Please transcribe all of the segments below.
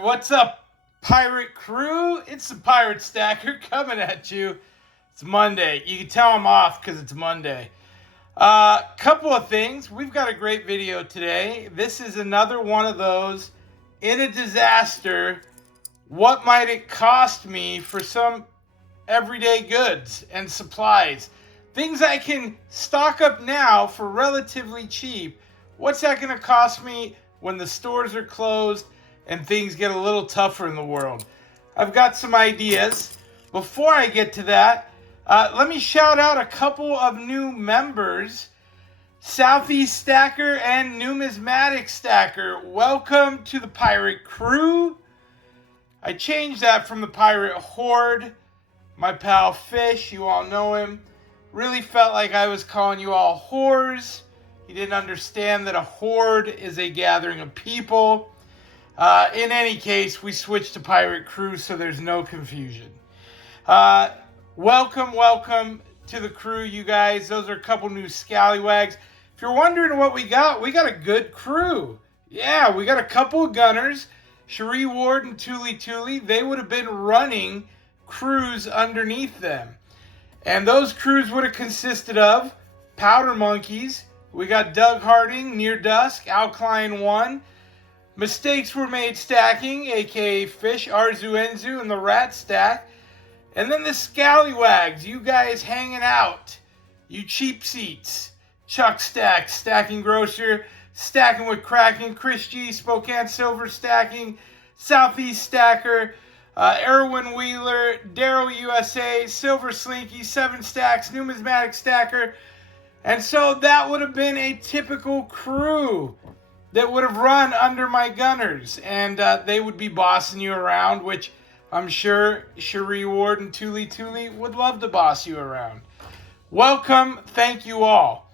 What's up, pirate crew? It's the Pirate Stacker coming at you. It's Monday. You can tell I'm off because it's Monday. Couple of things. We've got a great video today. This is another one of those in a disaster. What might it cost me for some everyday goods and supplies? Things I can stock up now for relatively cheap. What's that going to cost me when the stores are closed and things get a little tougher in the world? I've got some ideas. Before I get to that, let me shout out a couple of new members. Southeast Stacker and Numismatic Stacker. Welcome to the Pirate Crew. I changed that from the Pirate Horde. My pal Fish, you all know him, really felt like I was calling you all whores. He didn't understand that a horde is a gathering of people. In any case, we switched to Pirate Crew so there's no confusion. Welcome to the crew, you guys. Those are a couple new Scallywags. If you're wondering what we got a good crew. Yeah, we got a couple of gunners. Cherie Ward and Tuli. They would have been running crews underneath them. And those crews would have consisted of Powder Monkeys. We got Doug Harding, Near Dusk, Alkaline 1. Mistakes Were Made Stacking, aka Fish, Arzu Enzu, and the Rat Stack. And then the Scallywags, you guys hanging out. You cheap seats. Chuck Stack, Stacking Grocer, Stacking with Kraken, Chris G, Spokane Silver Stacking, Southeast Stacker, Erwin Wheeler, Darrow USA, Silver Slinky, 7 Stacks, Numismatic Stacker. And so that would have been a typical crew that would have run under my gunners. And they would be bossing you around, which I'm sure Cherie Ward and Tuli would love to boss you around. Welcome. Thank you all.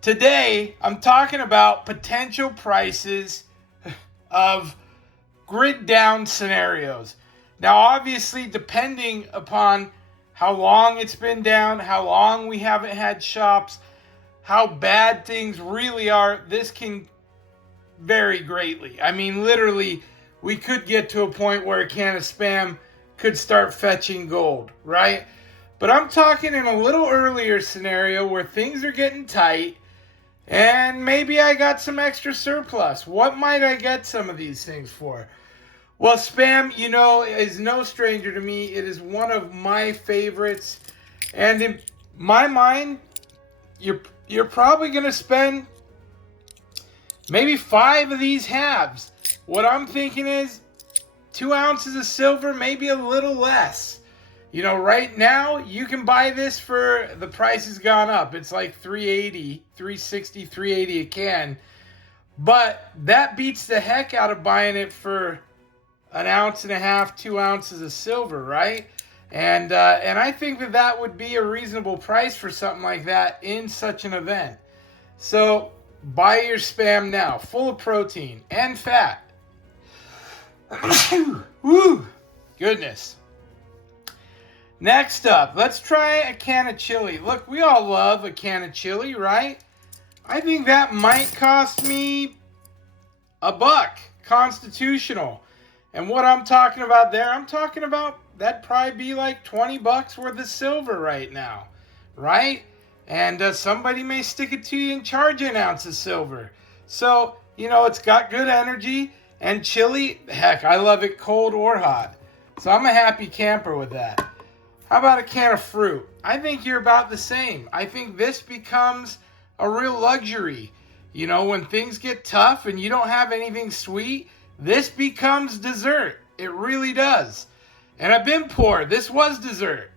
Today, I'm talking about potential prices of grid down scenarios. Now, obviously, depending upon how long it's been down, how long we haven't had shops, how bad things really are, this can vary greatly. I mean, literally, we could get to a point where a can of Spam could start fetching gold, right? But I'm talking in a little earlier scenario where things are getting tight and maybe I got some extra surplus. What might I get some of these things for? Well, Spam, you know, is no stranger to me. It is one of my favorites. And in my mind, you're probably going to spend maybe 5 of these halves. What I'm thinking is 2 ounces of silver, maybe a little less. You know, right now, you can buy this for, the price has gone up. It's like $3.80, $3.60, $3.80 a can. But that beats the heck out of buying it for 1.5 ounces, 2 ounces of silver, right? And I think that would be a reasonable price for something like that in such an event. So buy your Spam now, full of protein and fat. Woo! Goodness. Next up, let's try a can of chili. Look, we all love a can of chili, right? I think that might cost me $1, constitutional. And what I'm talking about there, I'm talking about that'd probably be like $20 worth of silver right now, right? And somebody may stick it to you and charge you 1 ounce of silver. So, you know, it's got good energy. And chili, heck, I love it cold or hot. So I'm a happy camper with that. How about a can of fruit? I think you're about the same. I think this becomes a real luxury. You know, when things get tough and you don't have anything sweet, this becomes dessert. It really does. And I've been poor. This was dessert.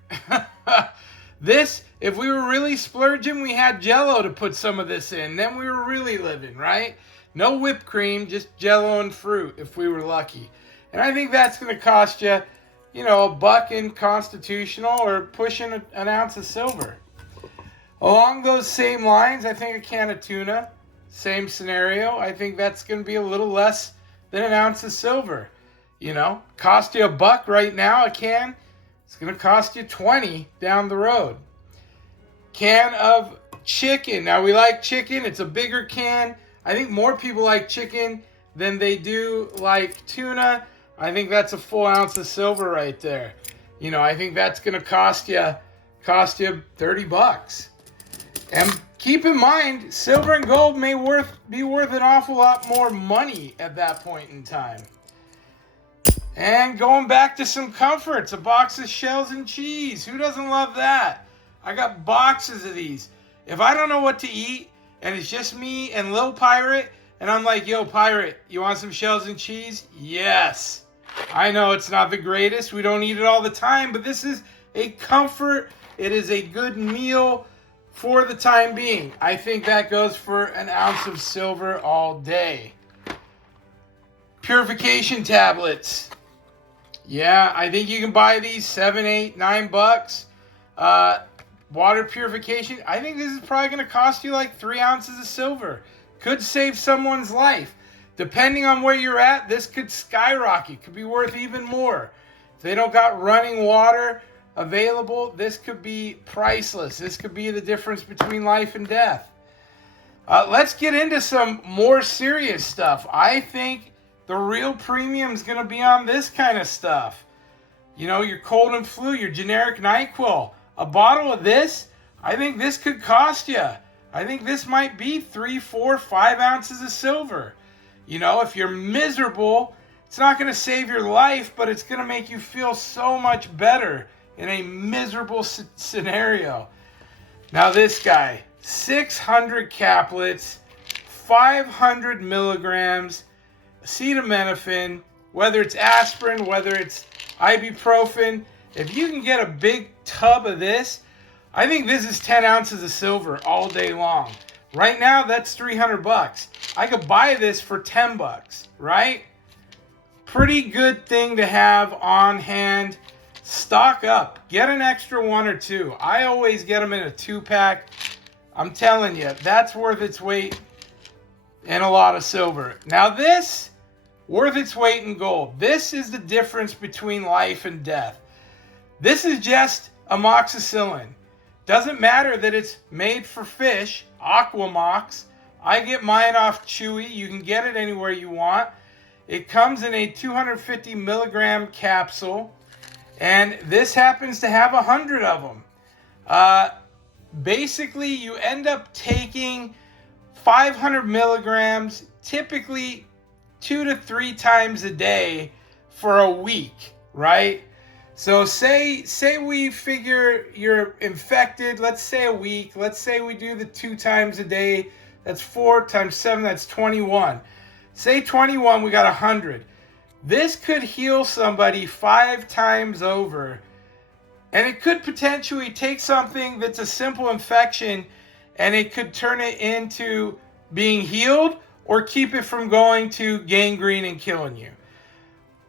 This, if we were really splurging, we had Jell-O to put some of this in. Then we were really living, right? No whipped cream, just Jell-O and fruit if we were lucky. And I think that's going to cost you, you know, $1 in constitutional or pushing 1 ounce of silver. Along those same lines, I think a can of tuna, same scenario. I think that's going to be a little less than 1 ounce of silver. You know, cost you $1 right now, a can. It's going to cost you 20 down the road. Can of chicken. Now, we like chicken. It's a bigger can. I think more people like chicken than they do like tuna. I think that's a full ounce of silver right there. You know, I think that's going to cost you $30. And keep in mind, silver and gold may be worth an awful lot more money at that point in time. And going back to some comforts, a box of shells and cheese. Who doesn't love that? I got boxes of these. If I don't know what to eat, and it's just me and Lil Pirate, and I'm like, yo, Pirate, you want some shells and cheese? Yes. I know it's not the greatest. We don't eat it all the time, but this is a comfort. It is a good meal for the time being. I think that goes for an ounce of silver all day. Purification tablets. Yeah, I think you can buy these $7, $8, $9. Water purification. I think this is probably going to cost you like 3 ounces of silver. Could save someone's life. Depending on where you're at, this could skyrocket. Could be worth even more. If they don't got running water available, this could be priceless. This could be the difference between life and death. Let's get into some more serious stuff. I think the real premium is going to be on this kind of stuff. You know, your cold and flu, your generic NyQuil. A bottle of this, I think this could cost you. I think this might be 3, 4, 5 ounces of silver. You know, if you're miserable, it's not going to save your life, but it's going to make you feel so much better in a miserable scenario. Now this guy, 600 caplets, 500 milligrams, acetaminophen, whether it's aspirin, whether it's ibuprofen. If you can get a big tub of this, I think this is 10 ounces of silver all day long. Right now, that's $300. I could buy this for $10, right? Pretty good thing to have on hand. Stock up. Get an extra 1 or 2. I always get them in a 2-pack. I'm telling you, that's worth its weight in a lot of silver. Now this, worth its weight in gold. This is the difference between life and death. This is just amoxicillin. Doesn't matter that it's made for fish, Aquamox. I get mine off Chewy. You can get it anywhere you want. It comes in a 250 milligram capsule, and this happens to have 100 of them. Basically, you end up taking 500 milligrams, typically 2 to 3 times a day for a week, right? So say we figure you're infected, let's say a week. Let's say we do the 2 times a day. That's 4 times 7, that's 21. Say 21, we got 100. This could heal somebody 5 times over. And it could potentially take something that's a simple infection and it could turn it into being healed or keep it from going to gangrene and killing you.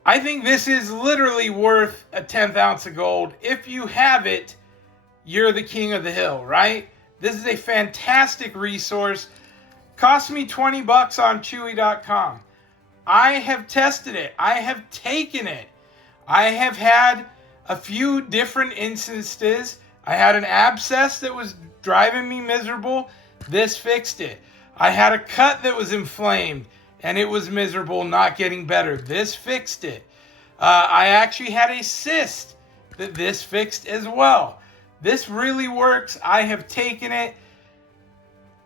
I think this is literally worth a 10th ounce of gold. If you have it, you're the king of the hill, right? This is a fantastic resource. Cost me $20 on Chewy.com. I have tested it. I have taken it. I have had a few different instances. I had an abscess that was driving me miserable. This fixed it. I had a cut that was inflamed and it was miserable, not getting better. This fixed it. I actually had a cyst that this fixed as well. This really works. I have taken it.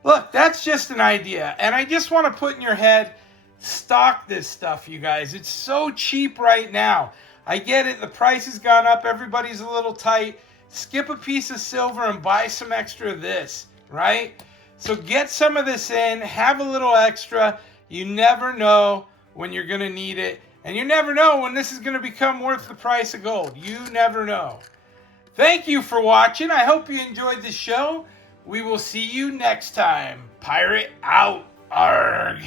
Look, that's just an idea. And I just want to put in your head, stock this stuff, you guys. It's so cheap right now. I get it. The price has gone up. Everybody's a little tight. Skip a piece of silver and buy some extra of this, right? So get some of this in. Have a little extra. You never know when you're going to need it. And you never know when this is going to become worth the price of gold. You never know. Thank you for watching. I hope you enjoyed the show. We will see you next time. Pirate out. Arg.